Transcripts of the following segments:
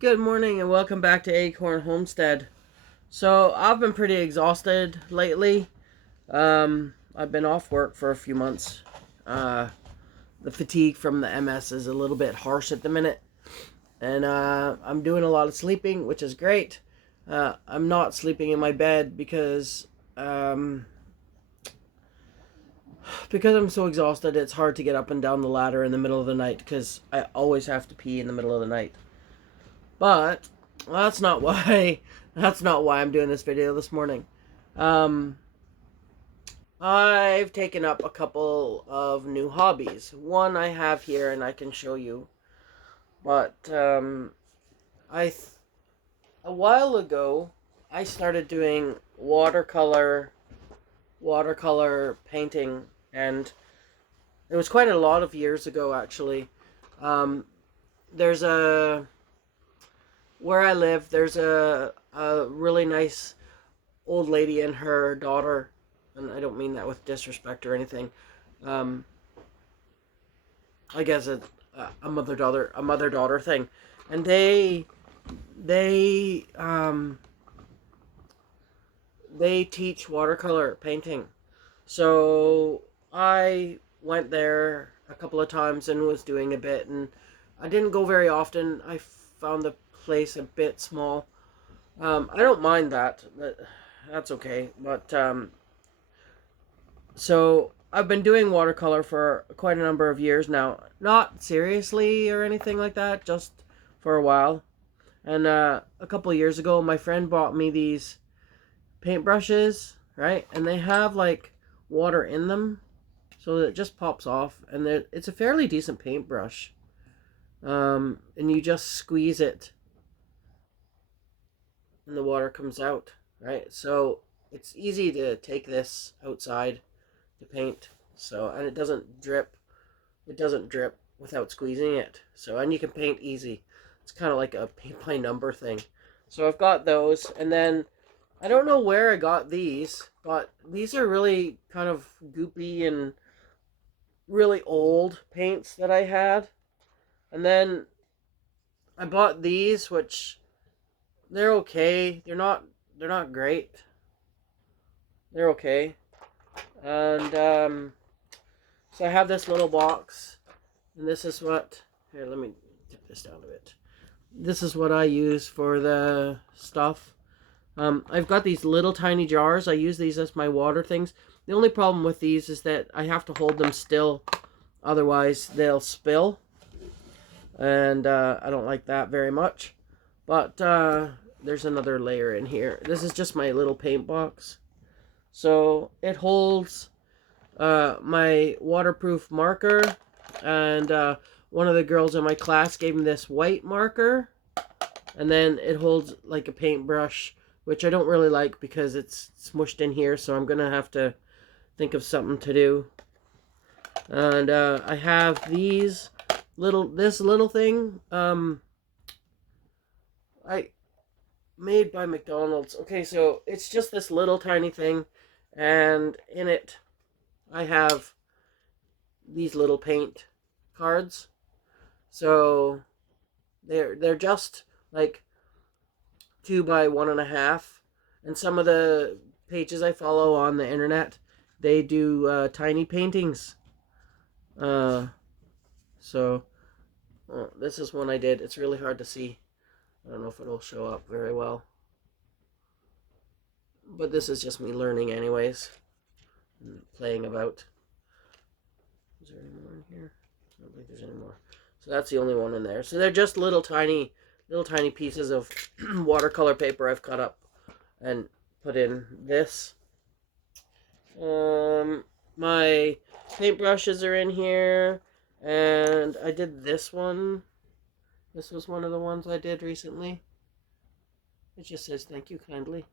Good morning and welcome back to Acorn Homestead. So I've been pretty exhausted lately. I've been off work for a few months. The fatigue from the MS is a little bit harsh at the minute, and I'm doing a lot of sleeping, which is great. I'm not sleeping in my bed because I'm so exhausted. It's hard to get up and down the ladder in the middle of the night because I always have to pee in the middle of the night. But that's not why that's not why I'm doing this video this morning. Um, I've taken up a couple of new hobbies. One I have here and I can show you. But I th- a while ago I started doing watercolor painting, and it was quite a lot of years ago actually. Um, there's a where I live, there's a really nice old lady and her daughter, and I don't mean that with disrespect or anything. Um, I guess a mother daughter thing, and they um, they teach watercolor painting. So I went there a couple of times and was doing a bit, and I didn't go very often. I found the place a bit small. I don't mind that. That's okay. But so I've been doing watercolor for quite a number of years now. Not seriously or anything like that, just for a while. And a couple of years ago, my friend bought me these paintbrushes, right? And they have like water in them, so that it just pops off. And it's a fairly decent paintbrush. And you just squeeze it, and the water comes out, right? So it's easy to take this outside to paint. So, and it doesn't drip. It doesn't drip without squeezing it. So, and you can paint easy. It's kind of like a paint by number thing. So I've got those, and then I don't know where I got these, but these are really kind of goopy and really old paints that I had. And then I bought these, which they're okay. They're not great. They're okay. And so I have this little box, and this is what. Here, let me tip this down a bit. This is what I use for the stuff. I've got these little tiny jars. I use these as my water things. The only problem with these is that I have to hold them still, otherwise they'll spill, and I don't like that very much. But there's another layer in here. This is just my little paint box. So it holds my waterproof marker, and one of the girls in my class gave me this white marker, and then it holds like a paintbrush, which I don't really like because it's smushed in here, so I'm gonna have to think of something to do. And I have this little thing I made by McDonald's. Okay, so it's just this little tiny thing, and in it I have these little paint cards. So they're just like 2 by 1.5, and some of the pages I follow on the internet, they do tiny paintings. Uh, so this is one I did. It's really hard to see. I don't know if it'll show up very well, but this is just me learning anyways, and playing about. Is there any more in here? I don't think there's any more. So that's the only one in there. So they're just little tiny pieces of watercolor paper I've cut up and put in this. My paintbrushes are in here, and I did this one. This was one of the ones I did recently. It just says thank you kindly.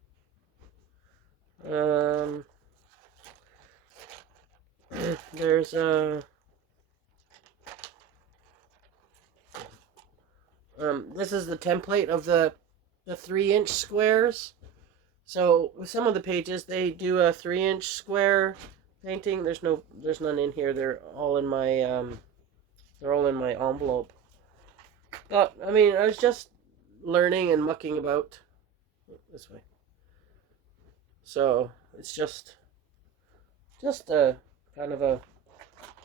There's this is the template of the 3-inch squares. So with some of the pages, they do a 3-inch square painting. There's none in here. They're all in my envelope. But I mean, I was just learning and mucking about this way. So it's just a kind of a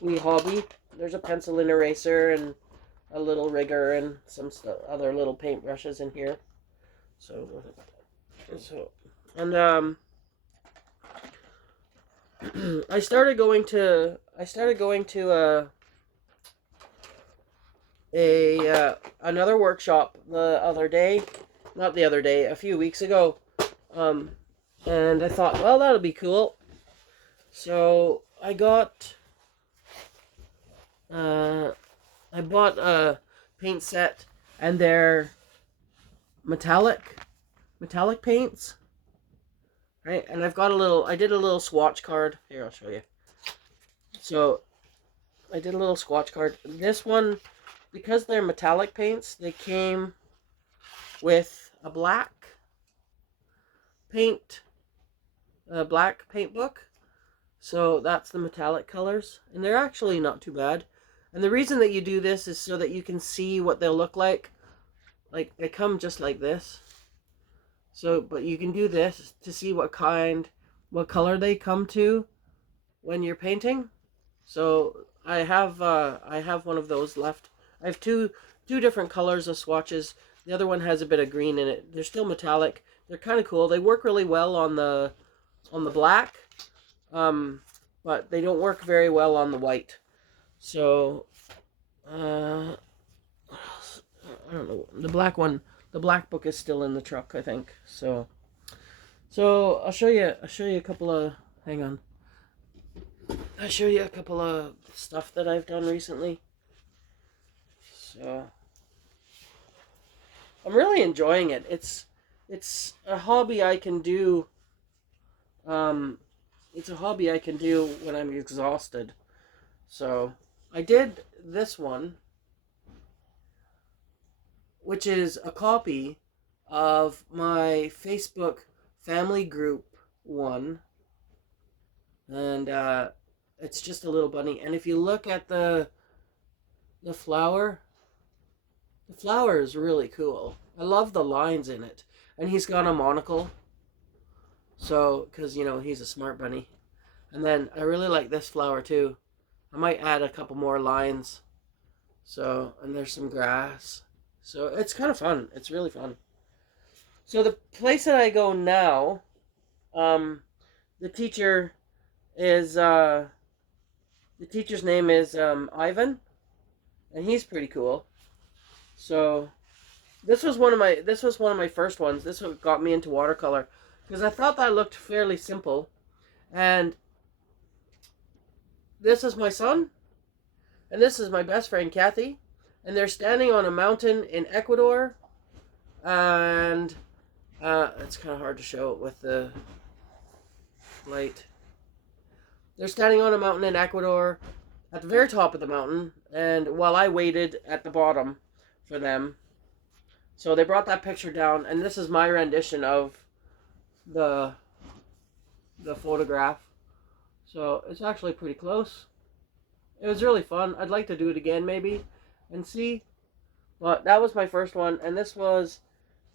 wee hobby. There's a pencil and eraser and a little rigger and some other little paintbrushes in here. So and I started going to another workshop a few weeks ago. Um, and I thought, well, that'll be cool. So I bought a paint set, and they're metallic paints, right? And I did a little swatch card. Here, I'll show you. So I did a little swatch card. This one, because they're metallic paints, they came with a black paint book. So that's the metallic colors, and they're actually not too bad. And the reason that you do this is so that you can see what they'll look like. Like, they come just like this. So, but you can do this to see what color they come to when you're painting. So I have one of those left. I have two different colors of swatches. The other one has a bit of green in it. They're still metallic. They're kind of cool. They work really well on the black, but they don't work very well on the white. So I don't know. The black book is still in the truck, I think. So I'll show you a couple of. Hang on. I'll show you a couple of stuff that I've done recently. So I'm really enjoying it. It's a hobby I can do. It's a hobby I can do when I'm exhausted. So I did this one, which is a copy of my Facebook family group one. And it's just a little bunny. And if you look at the flower, the flower is really cool. I love the lines in it. And he's got a monocle. So, because, he's a smart bunny. And then I really like this flower too. I might add a couple more lines. So, and there's some grass. So it's kind of fun. It's really fun. So the place that I go now, the teacher's name is Ivan, and he's pretty cool. So this was one of my first ones. This one got me into watercolor because I thought that looked fairly simple. And this is my son, and this is my best friend Kathy, and they're standing on a mountain in Ecuador, and it's kind of hard to show it with the light. They're standing on a mountain in Ecuador at the very top of the mountain, and while I waited at the bottom for them. So they brought that picture down, and this is my rendition of the photograph. So it's actually pretty close. It was really fun. I'd like to do it again maybe and see. But that was my first one, and this was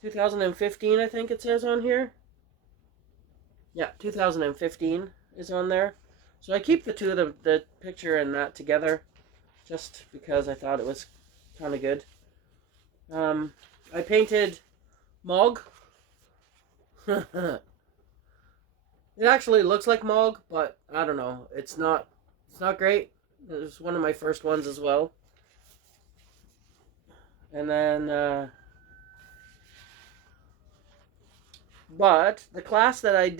2015, I think it says on here. Yeah, 2015 is on there. So I keep the two of the picture and that together just because I thought it was kind of good. I painted Mog. It actually looks like Mog, but I don't know. It's not great. It was one of my first ones as well. And then but the class that I've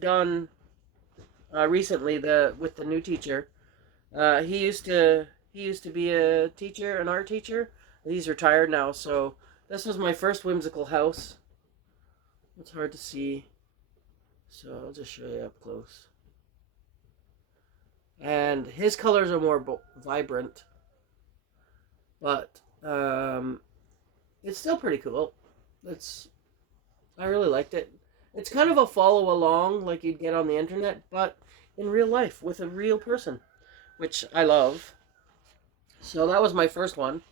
done recently, with the new teacher, he used to be a teacher, an art teacher. He's retired now, so this was my first whimsical house. It's hard to see, so I'll just show you up close. And his colors are more vibrant, but it's still pretty cool. I really liked it. It's kind of a follow along like you'd get on the internet, but in real life with a real person, which I love. So that was my first one.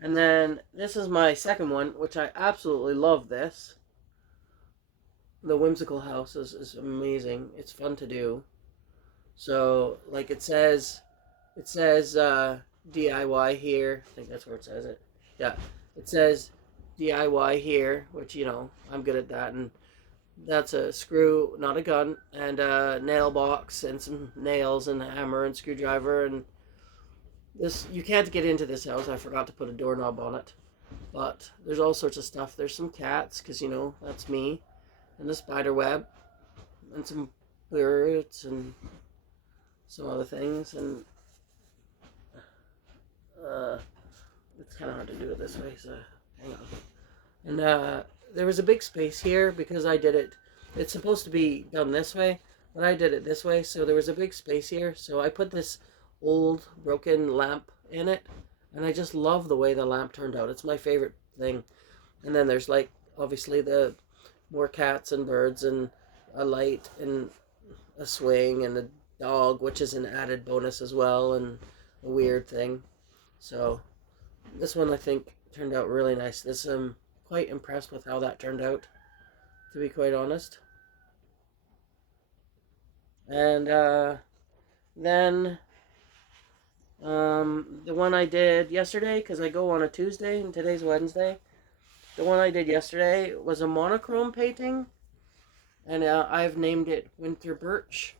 And then this is my second one, which I absolutely love this. The whimsical house is amazing. It's fun to do. So like it says DIY here. I think that's where it says it. Yeah. It says DIY here, which I'm good at that, and that's a screw, not a gun, and a nail box and some nails and a hammer and screwdriver, and this you can't get into this house. I forgot to put a doorknob on it. But there's all sorts of stuff. There's some cats, because that's me, and a spider web, and some birds, and some other things, and uh, it's kind of hard to do it this way, so hang on. And there was a big space here because I did it. It's supposed to be done this way, but I did it this way, so there was a big space here. So I put this old broken lamp in it, and I just love the way the lamp turned out. It's my favorite thing. And then there's like obviously the more cats and birds and a light and a swing and a dog, which is an added bonus as well, and a weird thing. So this one I think turned out really nice. This quite impressed with how that turned out, to be quite honest. And then the one I did yesterday, because I go on a Tuesday and today's Wednesday. The one I did yesterday was a monochrome painting, and I've named it Winter Birch.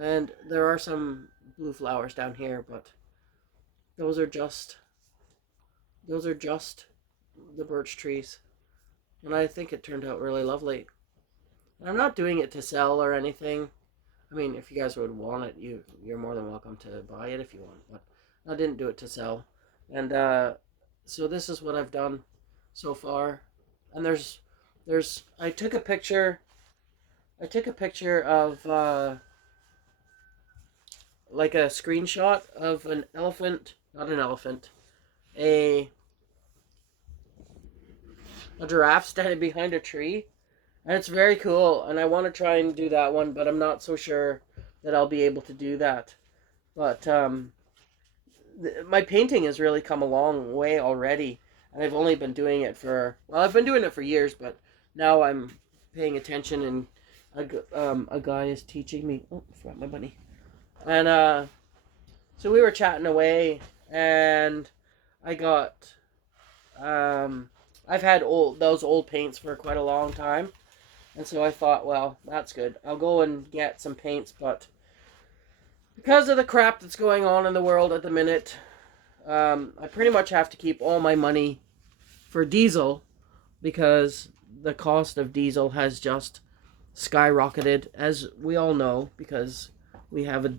And there are some blue flowers down here, but those are just the birch trees. And I think it turned out really lovely. And I'm not doing it to sell or anything. I mean, if you guys would want it, you're more than welcome to buy it if you want. But I didn't do it to sell. And so this is what I've done so far. And there's I took a picture of like a screenshot of an elephant, not an elephant, a giraffe standing behind a tree. And it's very cool, and I want to try and do that one, but I'm not so sure that I'll be able to do that. But my painting has really come a long way already, and I've only been doing it I've been doing it for years, but now I'm paying attention, and a guy is teaching me. Oh, I forgot my bunny. And so we were chatting away, and I got I've had those old paints for quite a long time. And so I thought, well, that's good. I'll go and get some paints, but because of the crap that's going on in the world at the minute, I pretty much have to keep all my money for diesel, because the cost of diesel has just skyrocketed, as we all know, because we have a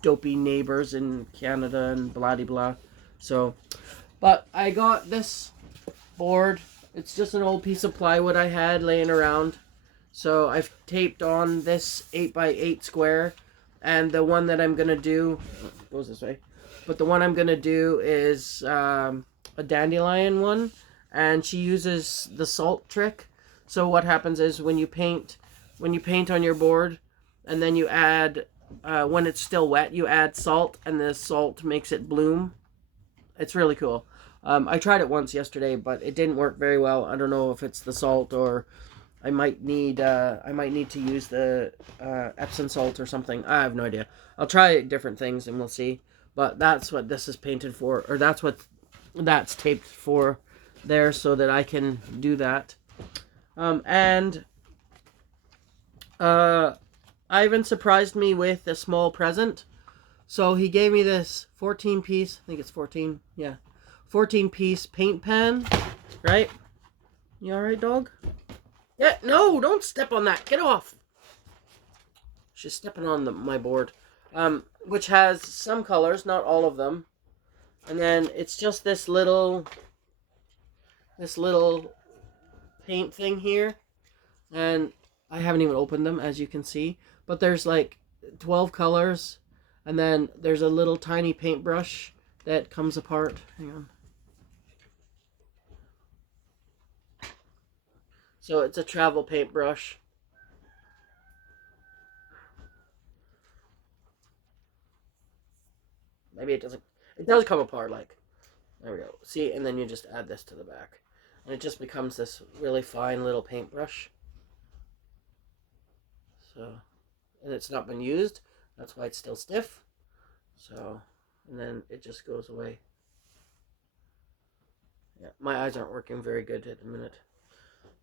dopey neighbors in Canada and blah de blah. So, but I got this board. It's just an old piece of plywood I had laying around. So I've taped on this 8x8 square, and the one that I'm going to do goes this way. But the one I'm going to do is a dandelion one, and she uses the salt trick. So what happens is when you paint on your board, and then you add when it's still wet, you add salt, and the salt makes it bloom. It's really cool. I tried it once yesterday, but it didn't work very well. I don't know if it's the salt, or I might need to use the Epsom salt or something. I have no idea. I'll try different things and we'll see. But that's what this is painted for, or that's taped for there, so that I can do that. And Ivan surprised me with a small present. So he gave me this 14-piece, I think it's 14, yeah, 14-piece paint pan, right? You alright, dog? Yeah, no, don't step on that. Get off. She's stepping on my board, which has some colors, not all of them. And then it's just this little paint thing here. And I haven't even opened them, as you can see. But there's like 12 colors. And then there's a little tiny paintbrush that comes apart. Hang on. So it's a travel paintbrush. Maybe it doesn't. It does come apart, like. There we go. See, and then you just add this to the back. And it just becomes this really fine little paintbrush. So, and it's not been used. That's why it's still stiff. So, and then it just goes away. Yeah, my eyes aren't working very good at the minute.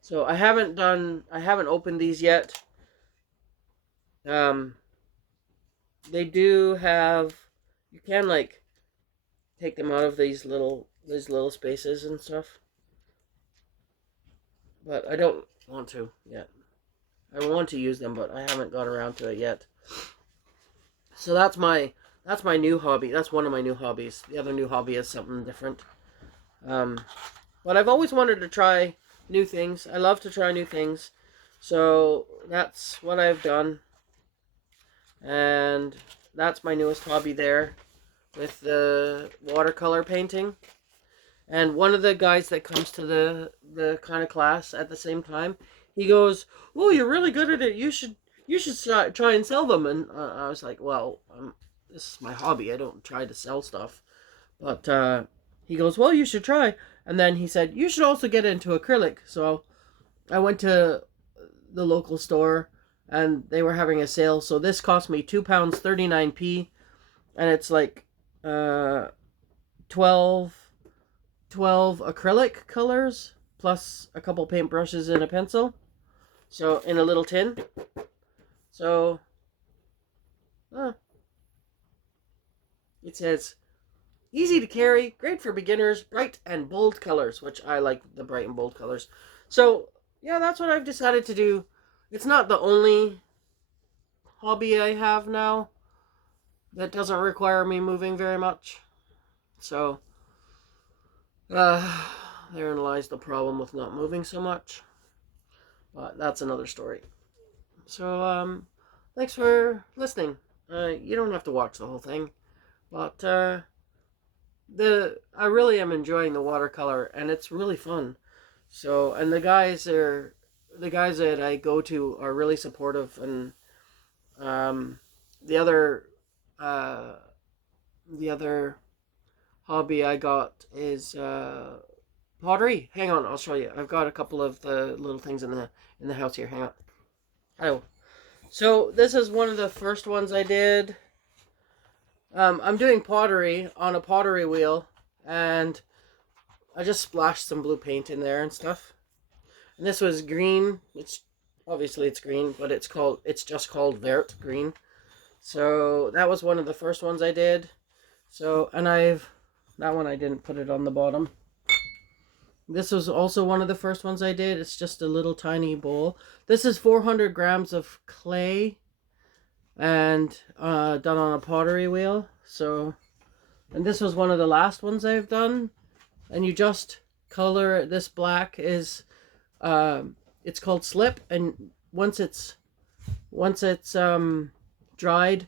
So I haven't opened these yet. They do have, you can like take them out of these little spaces and stuff. But I don't want to yet. I want to use them, but I haven't got around to it yet. So that's my new hobby. That's one of my new hobbies. The other new hobby is something different. But I've always wanted to try new things. I love to try new things. So that's what I've done. And that's my newest hobby there with the watercolor painting. And one of the guys that comes to the kind of class at the same time, he goes, "Oh, you're really good at it. You should try and sell them." And I was like, "Well, this is my hobby. I don't try to sell stuff." But he goes, "Well, you should try." And then he said, "You should also get into acrylic." So I went to the local store, and they were having a sale. So this cost me £2 39p, and it's like 12 acrylic colors plus a couple paintbrushes and a pencil. So in a little tin. So it says easy to carry, great for beginners, bright and bold colors, which I like the bright and bold colors. So yeah, that's what I've decided to do. It's not the only hobby I have now that doesn't require me moving very much. So therein lies the problem with not moving so much. But that's another story. So thanks for listening. You don't have to watch the whole thing, but I really am enjoying the watercolor, and it's really fun. So, and the guys that I go to are really supportive, and the other the other hobby I got is pottery. Hang on, I'll show you. I've got a couple of the little things in the house here. Hang on. Oh, so this is one of the first ones I did. I'm doing pottery on a pottery wheel, and I just splashed some blue paint in there and stuff. And this was green. It's obviously it's green, but it's just called Vert green. So that was one of the first ones I did. So, and that one I didn't put it on the bottom. This was also one of the first ones I did. It's just a little tiny bowl. This is 400 grams of clay and done on a pottery wheel. So, and this was one of the last ones I've done. And you just color this black is it's called slip, and once it's dried,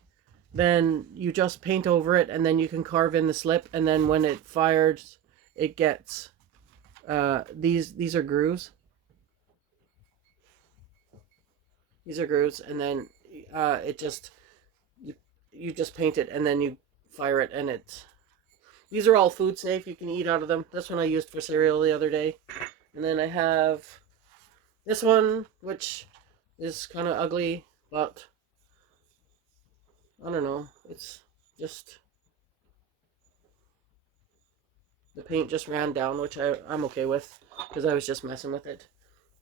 then you just paint over it, and then you can carve in the slip, and then when it fires, it gets these are grooves. These are grooves, and then it just you just paint it, and then you fire it, and these are all food safe. You can eat out of them. This one I used for cereal the other day, and then I have this one, which is kind of ugly, but I don't know. It's just the paint just ran down, which I'm okay with because I was just messing with it.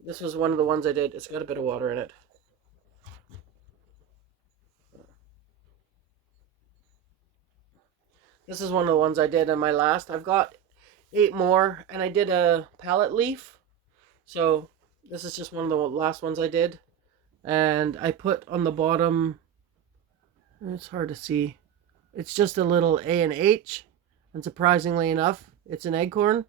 This was one of the ones I did. It's got a bit of water in it. This is one of the ones I did in my last. I've got 8 more, and I did a palette leaf. So this is just one of the last ones I did. And I put on the bottom, it's hard to see, it's just a little A and H. And surprisingly enough, it's an acorn.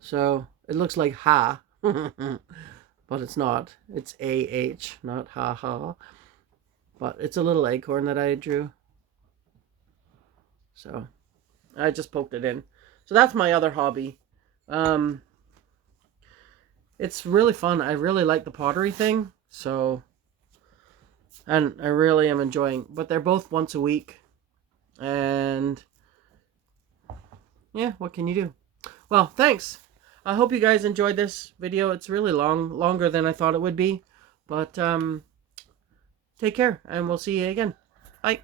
So it looks like ha. But it's not. It's A-H, not ha-ha. But it's a little acorn that I drew. So I just poked it in. So that's my other hobby. It's really fun. I really like the pottery thing. So, and I really am enjoying. But they're both once a week. And yeah, what can you do? Well, thanks. I hope you guys enjoyed this video. It's really longer than I thought it would be. But take care, and we'll see you again. Bye.